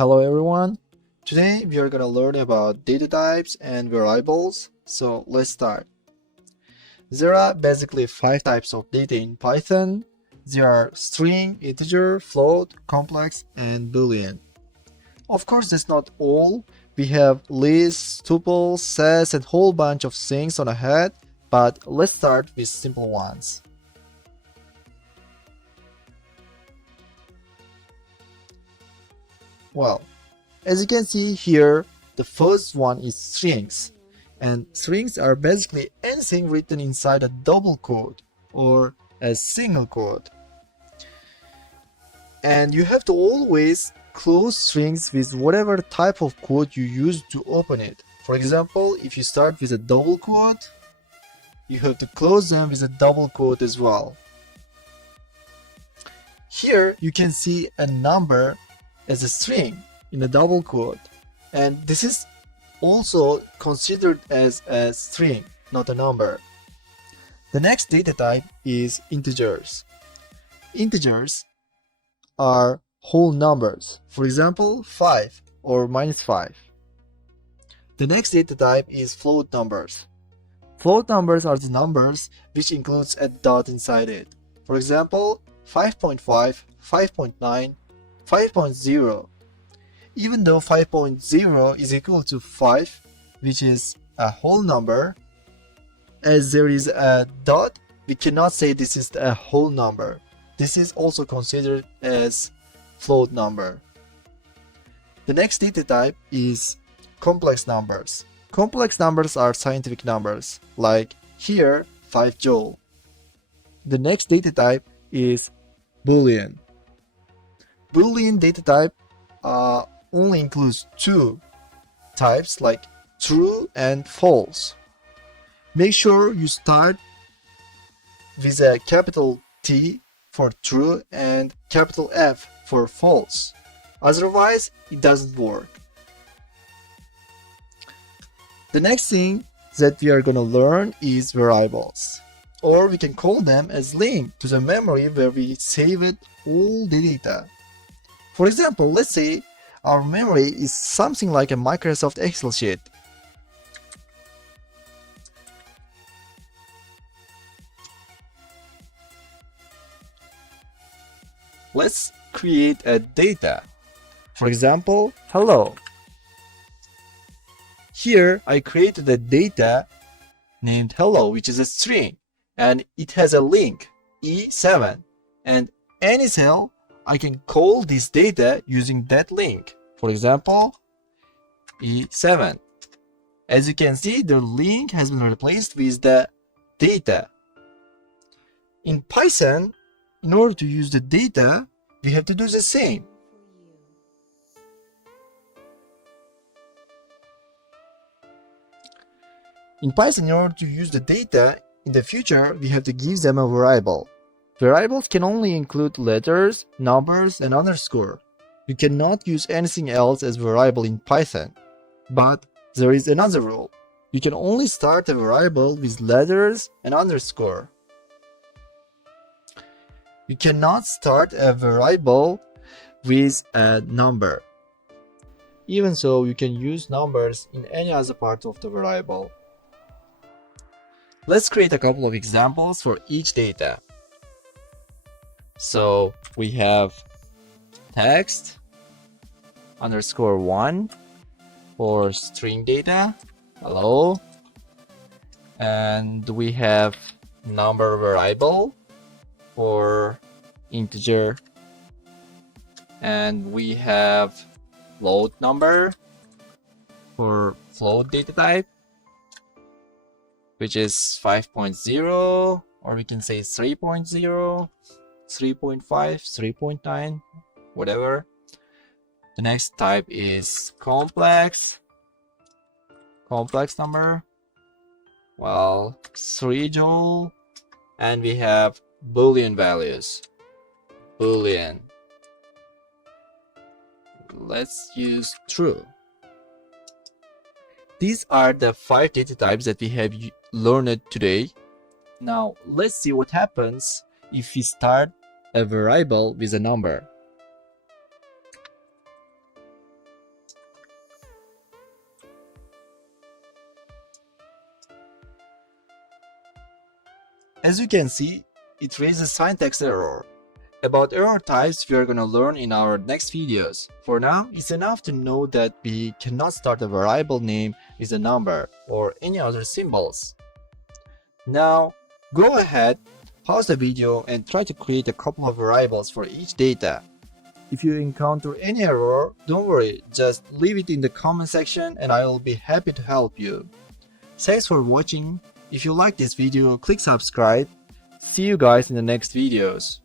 Hello everyone. Today we are gonna learn about data types and variables. So let's start. There are basically 5 types of data in Python. There are string, integer, float, complex, and boolean. Of course, that's not all. We have lists, tuples, sets, and whole bunch of things on ahead. But let's start with simple ones. Well, as you can see here, the first one is strings. And strings are basically anything written inside a double quote or a single quote. And you have to always close strings with whatever type of quote you use to open it. For example, if you start with a double quote, you have to close them with a double quote as well. Here you can see a number as a string in a double quote, and this is also considered as a string, not a number. The next data type is integers. Integers are whole numbers, for example 5 or -5. The next data type is float numbers. Float numbers are the numbers which includes a dot inside it. For example 5.5, 5.9, 5.0. Even though 5.0 is equal to 5, which is a whole number, as there is a dot, we cannot say this is a whole number. This is also considered as float number. The next data type is complex numbers. Complex numbers are scientific numbers, like here 5 joule. The next data type is boolean. Boolean data type only includes 2 types, like true and false. Make sure you start with a capital T for true and capital F for false. Otherwise, it doesn't work. The next thing that we are going to learn is variables, or we can call them as link to the memory where we saved all the data. For example, let's say our memory is something like a Microsoft Excel sheet. Let's create a data. For example, hello. Here I created a data named hello, which is a string, and it has a link E7, and any cell I can call this data using that link. For example, E7. As you can see, the link has been replaced with the data. In Python, in order to use the data, we have to do the same. In Python, in order to use the data, in the future, we have to give them a variable. Variables can only include letters, numbers, and underscore. You cannot use anything else as variable in Python. But there is another rule. You can only start a variable with letters and underscore. You cannot start a variable with a number. Even so, you can use numbers in any other part of the variable. Let's create a couple of examples for each data. So we have text _1 for string data, hello, and we have number variable for integer, and we have float number for float data type, which is 5.0, or we can say 3.0, 3.5, 3.9, whatever. The next type is complex number, well, 3 joule, and we have boolean values. Boolean. Let's use true. These are the 5 data types that we have learned today. Now let's see what happens if we start a variable with a number. As you can see, it raises syntax error. About error types we are gonna learn in our next videos. For now, it's enough to know that we cannot start a variable name with a number or any other symbols. Now, go ahead, pause the video and try to create a couple of variables for each data. If you encounter any error, don't worry, just leave it in the comment section and I will be happy to help you. Thanks for watching. If you like this video, click subscribe. See you guys in the next videos.